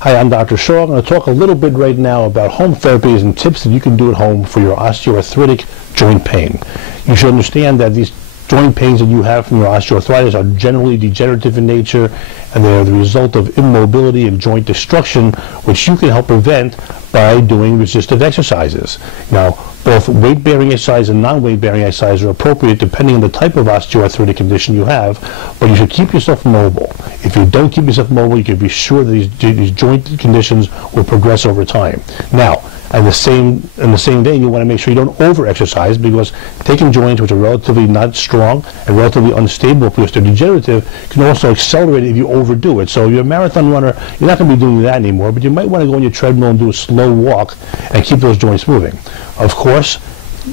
Hi, I'm Dr. Shaw. I'm going to talk a little bit right now about home therapies and tips that you can do at home for your osteoarthritic joint pain. You should understand that these joint pains that you have from your osteoarthritis are generally degenerative in nature, and they are the result of immobility and joint destruction, which you can help prevent by doing resistive exercises. Now, both weight-bearing exercise and non-weight-bearing exercise are appropriate depending on the type of osteoarthritic condition you have, but you should keep yourself mobile. If you don't keep yourself mobile, you can be sure that these joint conditions will progress over time. Now, in the same vein, you want to make sure you don't over-exercise, because taking joints which are relatively not strong and relatively unstable because they're degenerative can also accelerate if you overdo it. So if you're a marathon runner, you're not going to be doing that anymore, but you might want to go on your treadmill and do a slow walk and keep those joints moving. Of course,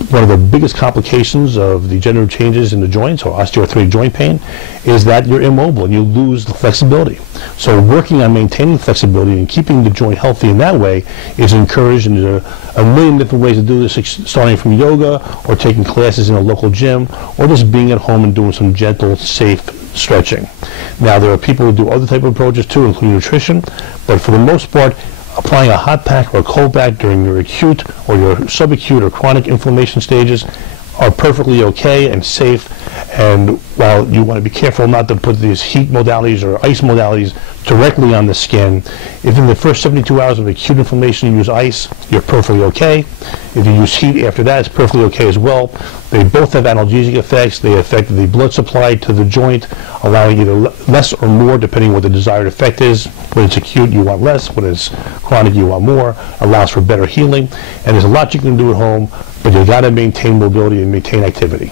one of the biggest complications of degenerative changes in the joints or osteoarthritic joint pain is that you're immobile and you lose the flexibility. So working on maintaining flexibility and keeping the joint healthy in that way is encouraged, and there are a million different ways to do this, starting from yoga or taking classes in a local gym or just being at home and doing some gentle, safe stretching. Now, there are people who do other type of approaches too, including nutrition, but for the most part, applying a hot pack or a cold pack during your acute or your subacute or chronic inflammation stages are perfectly okay and safe. And while you want to be careful not to put these heat modalities or ice modalities directly on the skin, if in the first 72 hours of acute inflammation you use ice, you're perfectly okay. If you use heat after that, it's perfectly okay as well. They both have analgesic effects. They affect the blood supply to the joint, allowing either less or more depending on what the desired effect is. When it's acute, you want less. When it's chronic, you want more. Allows for better healing. And there's a lot you can do at home, but you got to maintain mobility and maintain activity.